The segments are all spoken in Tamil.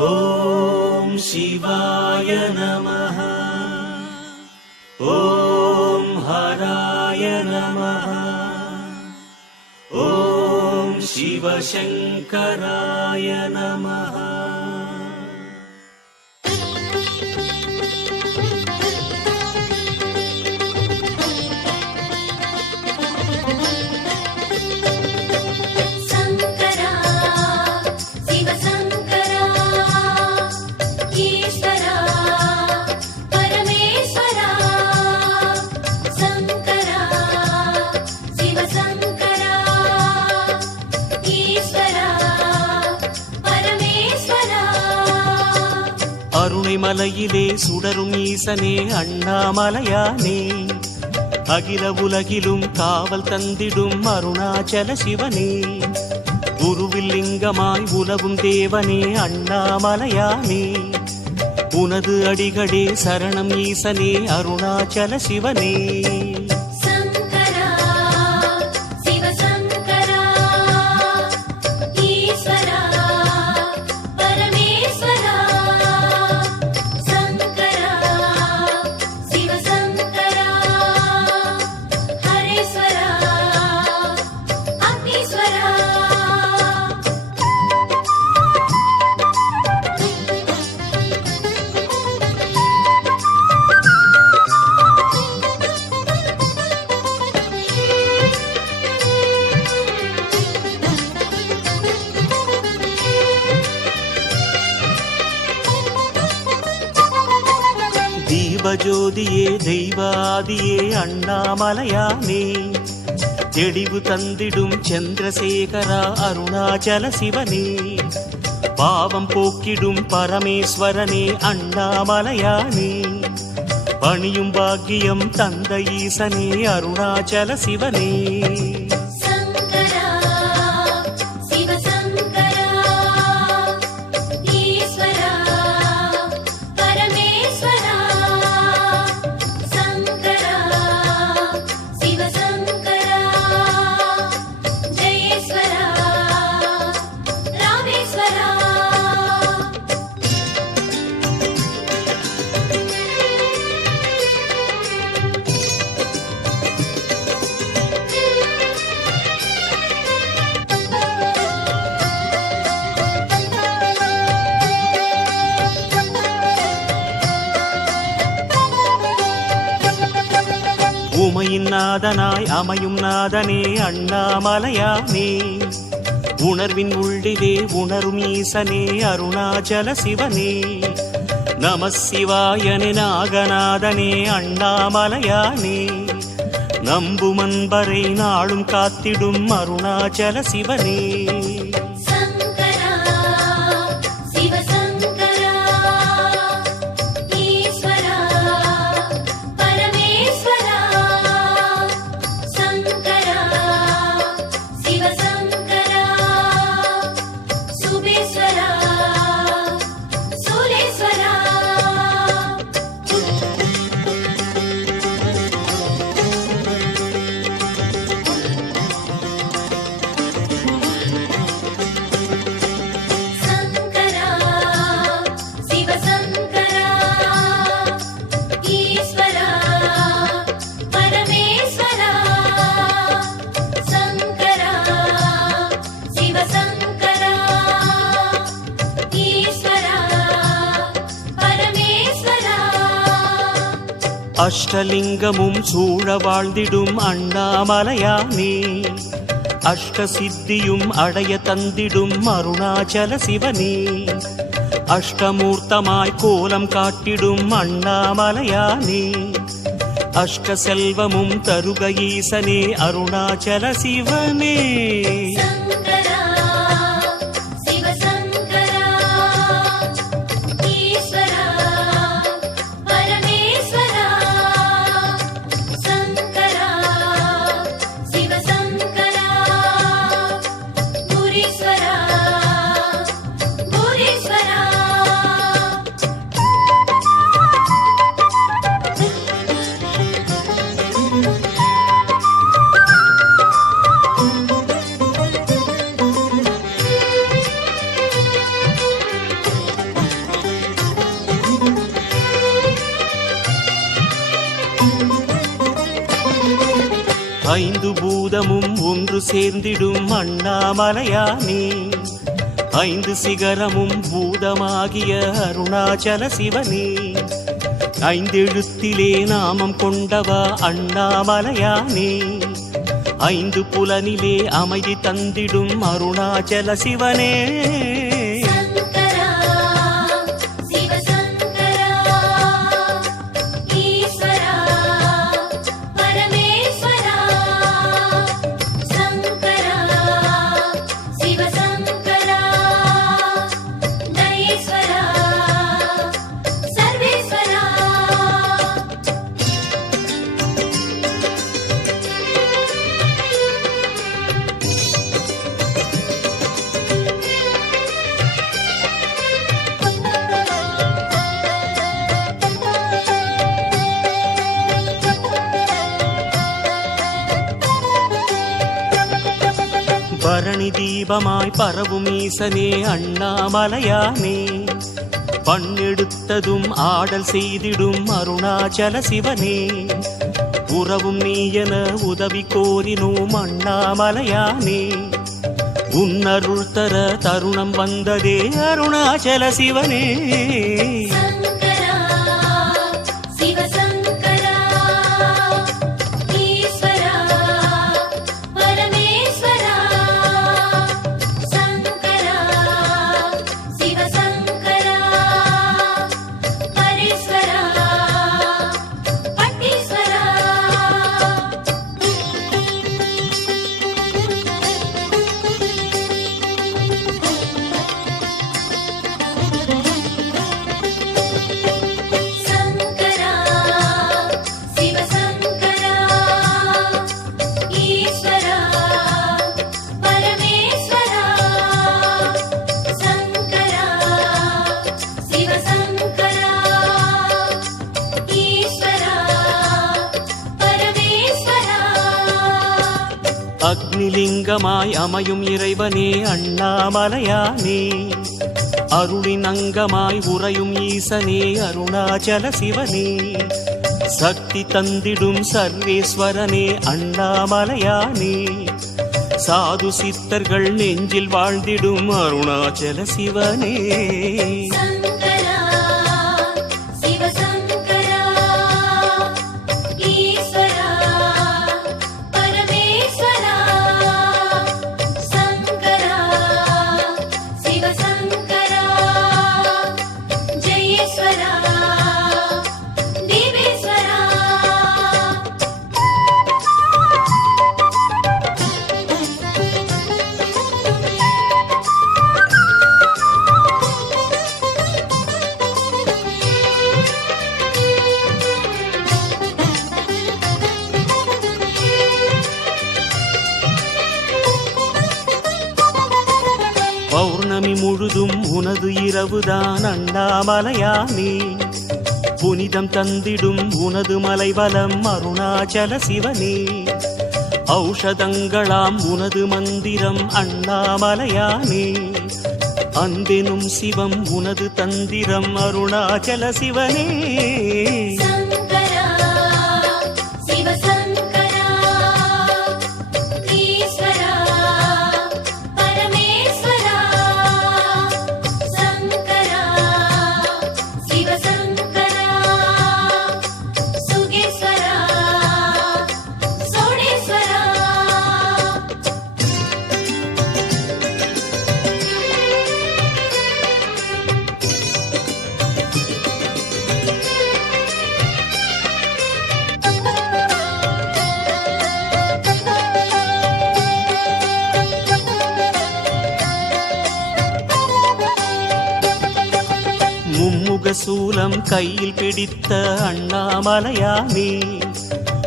ॐ शिवाय नमः। ॐ हराय नमः। ॐ शिवशङ्कराय नमः சுடரும் ஈசனே அண்ணாமலையானே. அகில உலகிலும் காவல் தந்திடும் அருணாச்சல சிவனே. குருவில் லிங்கமாய் உலவும் தேவனே அண்ணாமலையானே. உனது அடிகளே சரணம் ஈசனே அருணாச்சல சிவனே. தீபஜோதியே தெய்வாதியே அண்ணாமலையானே. தெளிவு தந்திடும் சந்திரசேகரா அருணாச்சல சிவனே. பாவம் போக்கிடும் பரமேஸ்வரனே அண்ணாமலையானே. பணியும் பாக்கியம் தந்த ஈசனே அருணாச்சல சிவனே. உமையின் நாதனாய் அமையும் நாதனே அண்ணாமலையானே உணர்வின் உள்ளிலே உணரும் ஈசனே அருணாச்சல சிவனே. நம சிவாயனே நாகநாதனே அண்ணாமலையானே நம்பும் அன்பரை நாளும் காத்திடும் அருணாச்சல சிவனே. அஷ்டலிங்கமும் சூழ வாழ்ந்திடும் அண்ணாமலையானே அஷ்ட சித்தியும் அடைய தந்திடும் அருணாச்சல சிவனே அஷ்டமூர்த்தமாய் கோலம் காட்டிடும் அண்ணாமலையானே அஷ்ட செல்வமும் தருக ஈசனே அருணாச்சல சிவனே சேர்ந்திடும் அண்ணாமலையானே ஐந்து சிகரமும் பூதமாகிய அருணாச்சல சிவனே. ஐந்தெழுத்திலே நாமம் கொண்டவா அண்ணாமலையானே ஐந்து புலனிலே அமைதி தந்திடும் அருணாச்சல சிவனே. தீபமாய் பரவும் ஈசனே அண்ணாமலையானே பண்ணெடுத்ததும் ஆடல் செய்திடும் அருணாச்சல சிவனே உறவும் நீ என உதவி கோரினோம் அண்ணாமலையானே உன்னருள் தர தருணம் வந்ததே அருணாச்சல சிவனே அக்னிலிங்கமாய் அமையும் இறைவனே அண்ணாமலையானே. அருளின் அங்கமாய் உறையும் ஈசனே அருணாச்சல சிவனே. சக்தி தந்திடும் சர்வேஸ்வரனே அண்ணாமலையானே. சாது சித்தர்கள் நெஞ்சில் வாழ்ந்திடும் அருணாச்சல சிவனே. பௌர்ணமி முழுதும் உனது இரவுதான் அண்ணாமலையானே. புனிதம் தந்திடும் உனது மலைவலம் அருணாச்சல சிவனே. ஔஷதங்களாம் உனது மந்திரம் அண்ணாமலையானே. அன்பெனும் சிவம் உனது தந்திரம் அருணாச்சல சிவனே. கையில் பிடித்த அண்ணாமலையானே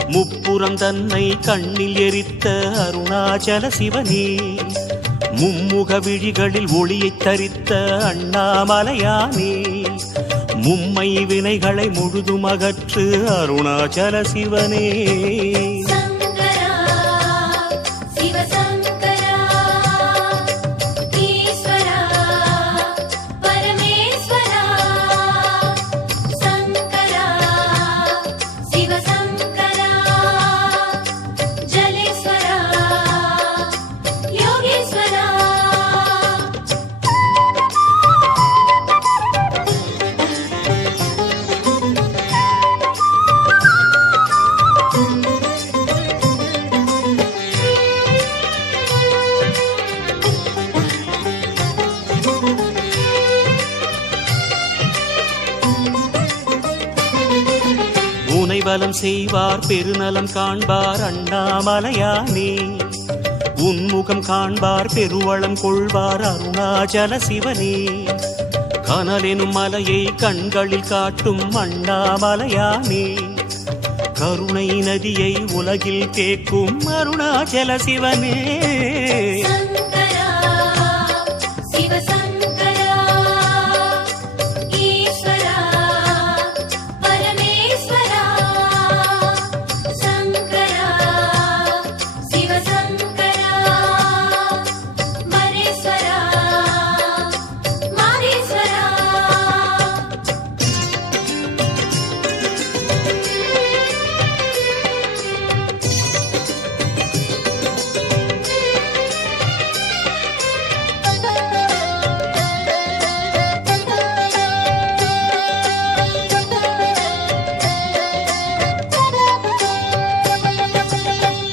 முப்புறம் தன்னை கண்ணில் எரித்த அருணாச்சல சிவனே மும்முக விழிகளில் ஒளியைத் தரித்த அண்ணாமலையானே மும்மை வினைகளை முழுதும் அகற்று அருணாச்சல சிவனே. கிரிவலம் செய்வார் பெருநலம் காண்பார் அண்ணாமலையானே. உன்முகம் காண்பார் பெருவளம் கொள்வார் அருணாச்சல சிவனே. கனலெனும் மலையை கண்களில் காட்டும் அண்ணாமலையானே. கருணை நதியை உலகில் கேட்கும் அருணாச்சல சிவனே.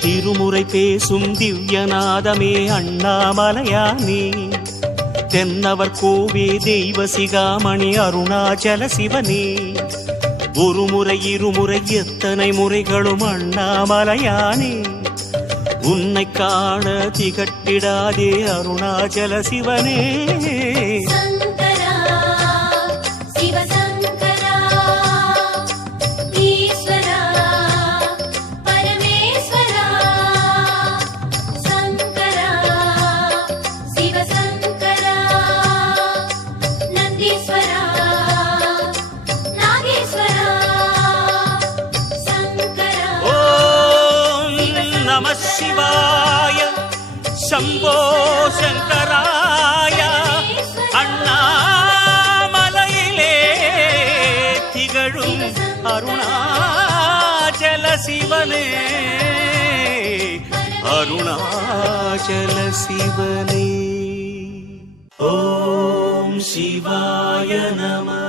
திருமுறை பேசும் திவ்யநாதமே அண்ணாமலையானே. தென்னவர் கோவே தெய்வ சிகாமணி அருணாச்சல சிவனே. ஒரு முறை இருமுறை எத்தனை முறைகளும் அண்ணாமலையானே. உன்னை காண திகட்டிடாதே அருணாச்சல சிவனே. சம்போ சங்கராய அண்ணாமலையிலே திகழும் அருணாச்சல சிவனே அருணாச்சல சிவனே ஓம் சிவாய நமः